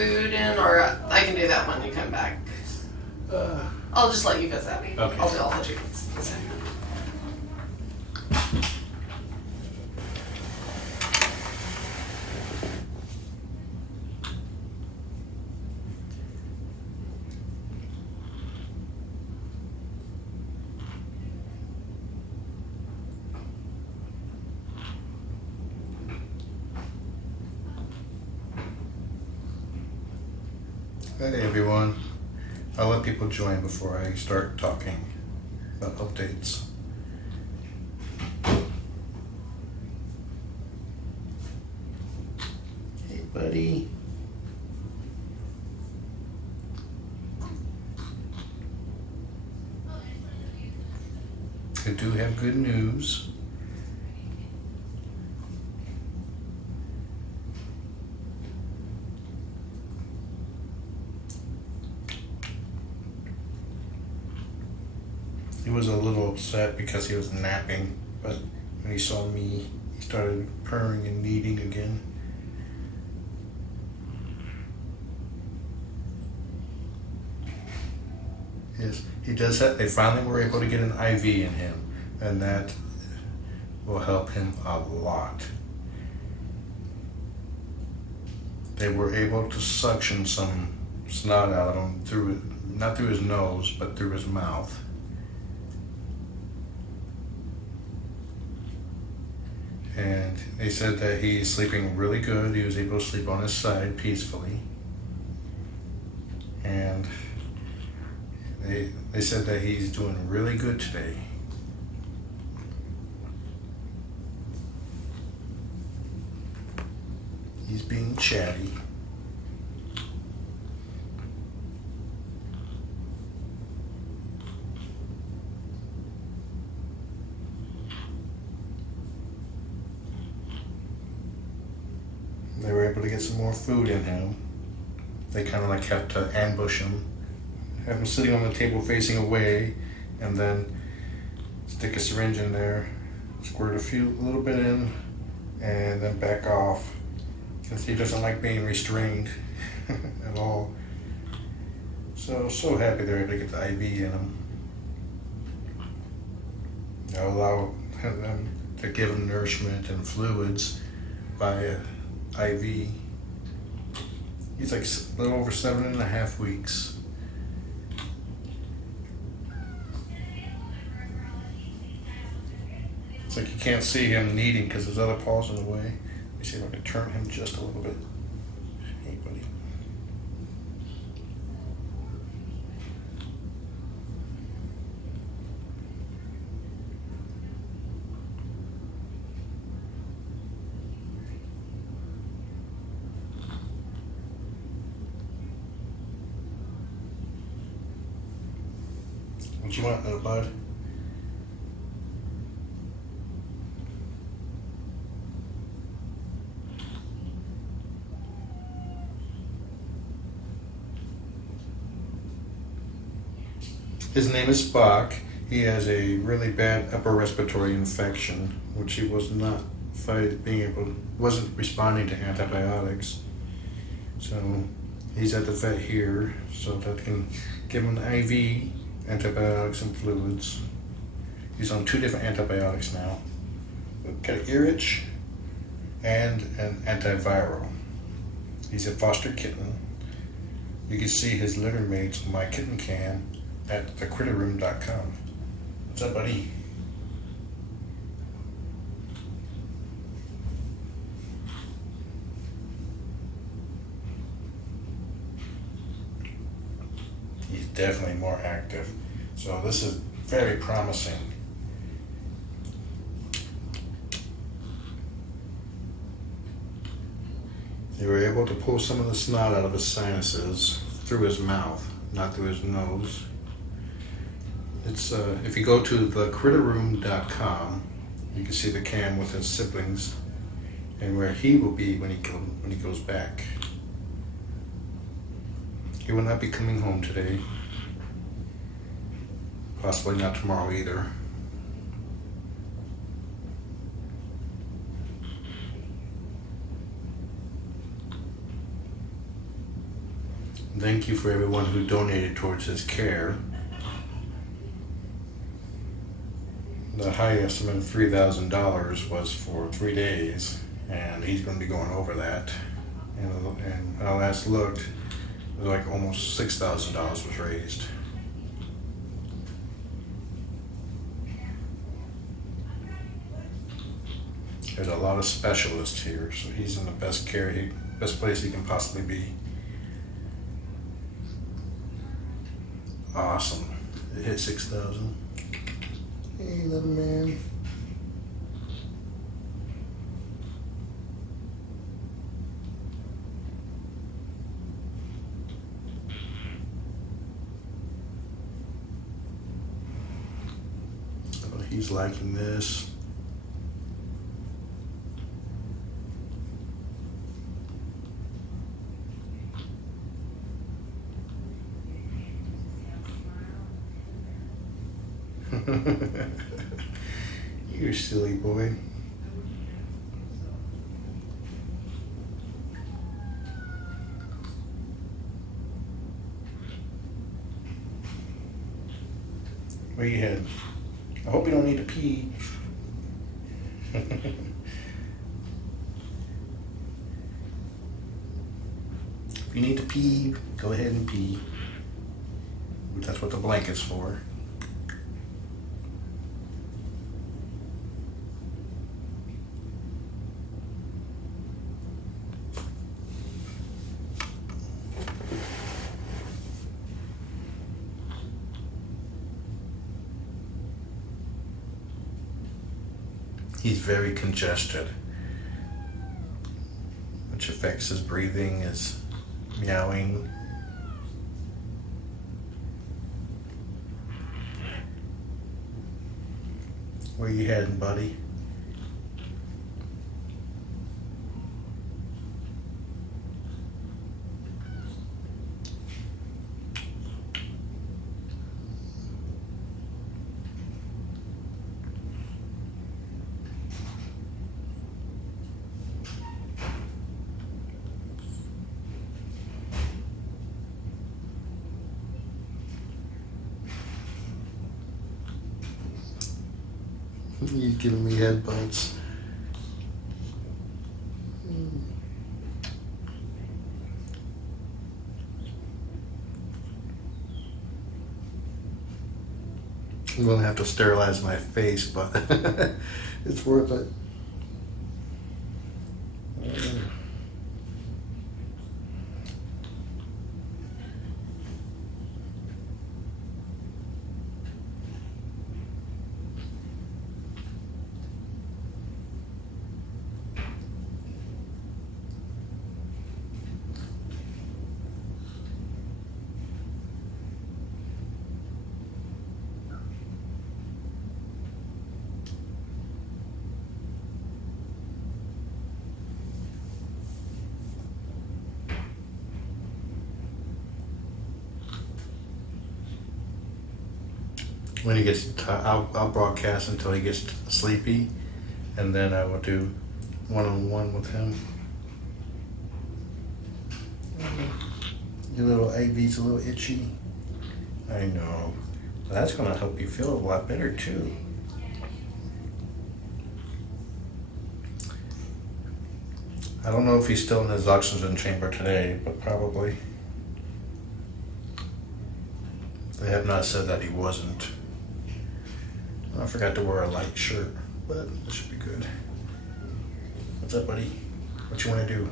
food in, or I can do that when you come back. I'll just let you visit. Okay. I'll do all the treatments. Hey everyone, I'll let people join before I start talking about updates. Hey buddy. I do have good news. He was a little upset because he was napping, but when he saw me, he started purring and kneading again. Yes, he does have, they finally were able to get an IV in him, and that will help him a lot. They were able to suction some snot out of him through, not through his nose, but through his mouth. And they said that he's sleeping really good. He was able to sleep on his side peacefully. And they said that he's doing really good today. He's being chatty. They were able to get some more food in him. They kind of like have to ambush him, have him sitting on the table facing away, and then stick a syringe in there, squirt a little bit in, and then back off, because he doesn't like being restrained at all. So happy they're able to get the IV in him. They'll allow them to give him nourishment and fluids by IV. He's like a little over 7.5 weeks. It's like you can't see him kneading because his other paw's in the way. Let me see if I can turn him just a little bit. Hey, buddy. What you want, little bud? His name is Spock. He has a really bad upper respiratory infection, which he was not wasn't responding to antibiotics. So he's at the vet here so that they can give him an IV, antibiotics and fluids. He's on 2 different antibiotics now. Got an ear itch and an antiviral. He's a foster kitten. You can see his litter mates on my kitten cam at thecritterroom.com. What's up, buddy? He's definitely more active. So this is very promising. They were able to pull some of the snot out of his sinuses through his mouth, not through his nose. It's if you go to thecritterroom.com, you can see the cam with his siblings and where he will be when he goes back. He will not be coming home today. Possibly not tomorrow either. Thank you for everyone who donated towards his care. The high estimate of $3,000 was for 3 days, and he's going to be going over that. And when I last looked, it was like almost $6,000 was raised. There's a lot of specialists here, so he's in the best care, best place he can possibly be. Awesome. It hit 6,000. Hey, little man. Oh, he's liking this. You silly boy. Where you headed? I hope you don't need to pee. If you need to pee, go ahead and pee. That's what the blanket's for. He's very congested, which affects his breathing, his meowing. Where you heading, buddy? He's giving me headbutts. I'm gonna have to sterilize my face, but it's worth it. When he gets, I'll broadcast until he gets sleepy, and then I will do one-on-one with him. Your little IV's a little itchy. I know. That's gonna help you feel a lot better too. I don't know if he's still in his oxygen chamber today, but probably. They have not said that he wasn't. I forgot to wear a light shirt, but it should be good. What's up, buddy? What you want to do?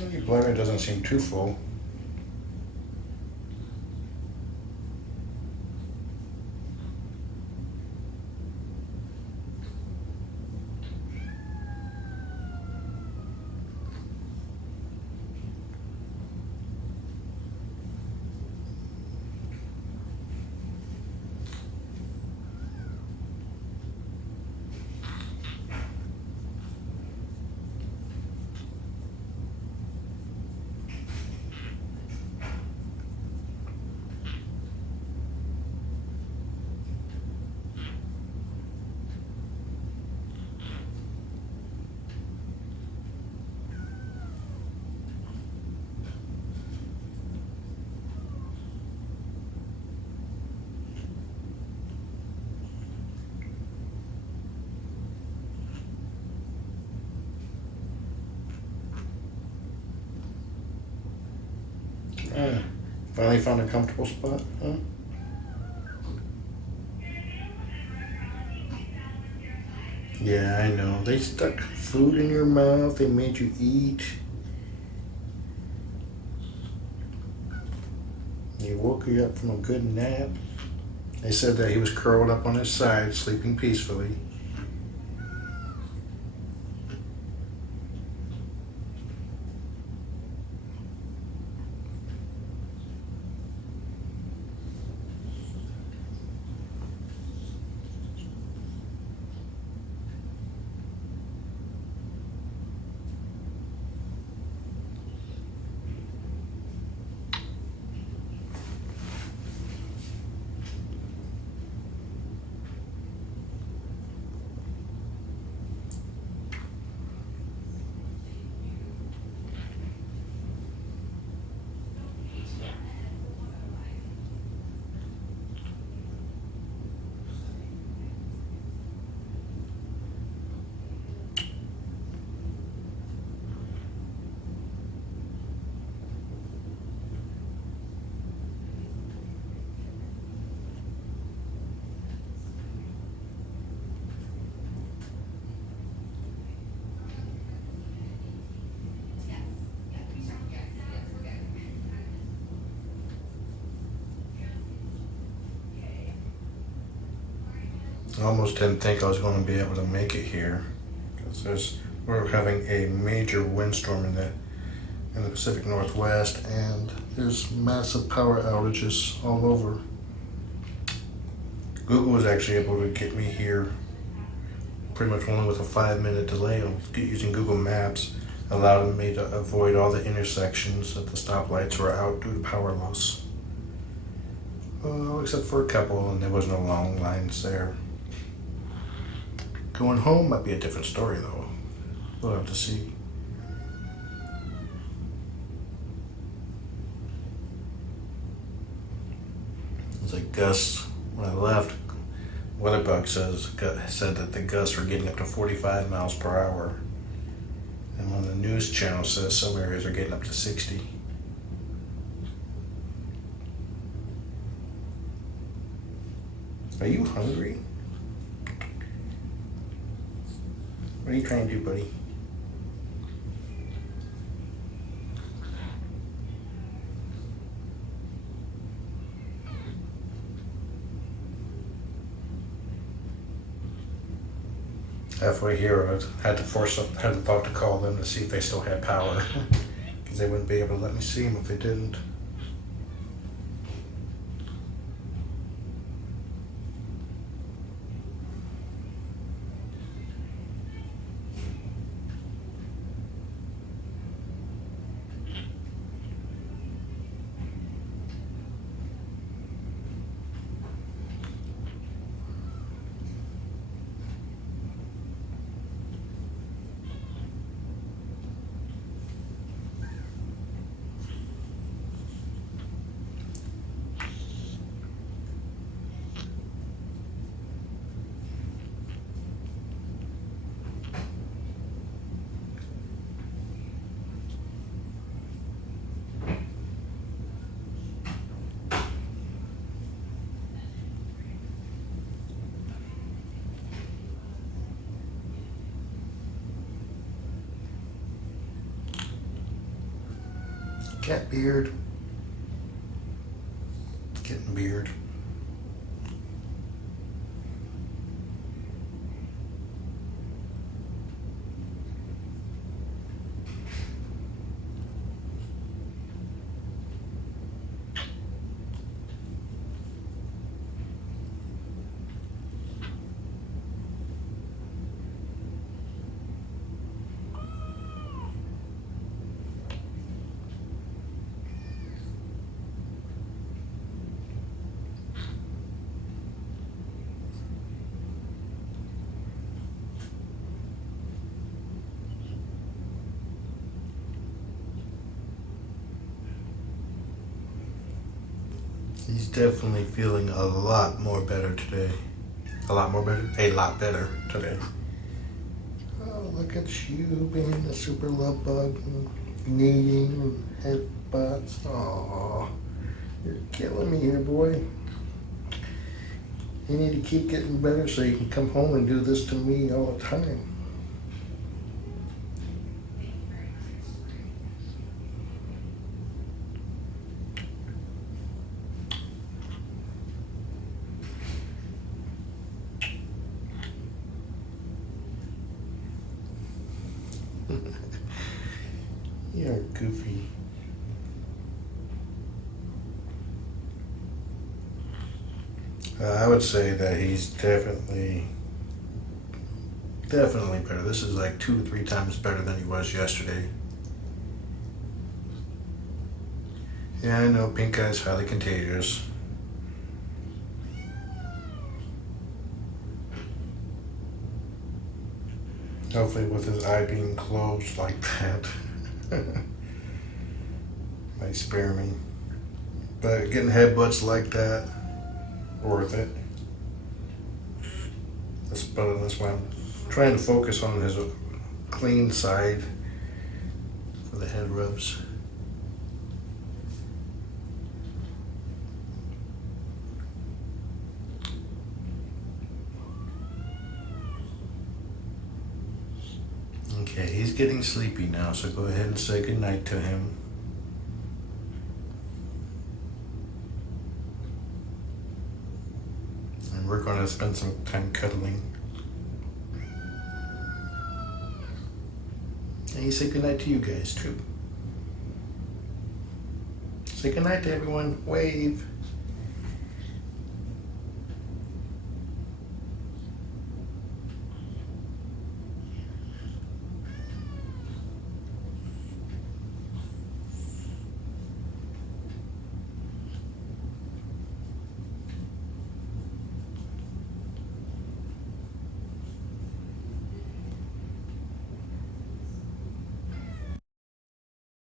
Well, your bladder doesn't seem too full. Huh. Finally found a comfortable spot, huh? Yeah, I know. They stuck food in your mouth. They made you eat. They woke you up from a good nap. They said that he was curled up on his side, sleeping peacefully. I almost didn't think I was going to be able to make it here because we're having a major windstorm in the Pacific Northwest, and there's massive power outages all over. Google was actually able to get me here pretty much only with a 5-minute delay on using Google Maps, allowed me to avoid all the intersections that the stoplights were out due to power loss. Except for a couple, and there was no long lines there. Going home might be a different story, though. We'll have to see. It's like gusts. When I left, Weatherbug said that the gusts were getting up to 45 miles per hour. And when the news channel says some areas are getting up to 60. Are you hungry? What are you trying to do, buddy? Halfway here, I had to thought to call them to see if they still had power, because they wouldn't be able to let me see them if they didn't. Cat beard. Kitten beard. He's definitely feeling a lot more better today. A lot more better? A lot better today. Oh, look at you being the super love bug, and needing and butts. Aww. You're killing me here, boy. You need to keep getting better so you can come home and do this to me all the time. You're goofy. I would say that he's definitely better. This is like 2 or 3 times better than he was yesterday. Yeah, I know pink eye is highly contagious. Hopefully with his eye being closed like that. Might spare me. But getting headbutts like that, worth it. That's why I'm trying to focus on his clean side for the head rubs. Okay, he's getting sleepy now, so go ahead and say goodnight to him. And we're going to spend some time cuddling. And you say goodnight to you guys too. Say goodnight to everyone. Wave.